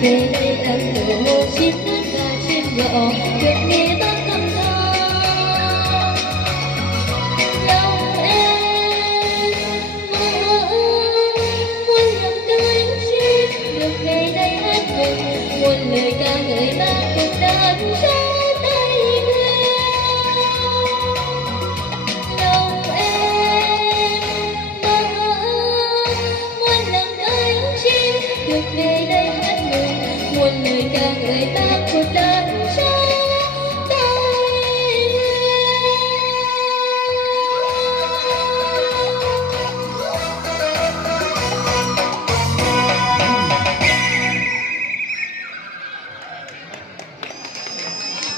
về đây lắng ngủ chim hát và chim nhỏ được nghe bác cầm thơ. Lòng em mơ ước muốn gặp cánh chim được về đây hát mừng muôn lời ca ngợi bác cuộc đàn cho tay quê. Lòng em mơ ước muốn làm cánh chim được về đây hát mừng muôn lời ca ngợi bác cuộc đời.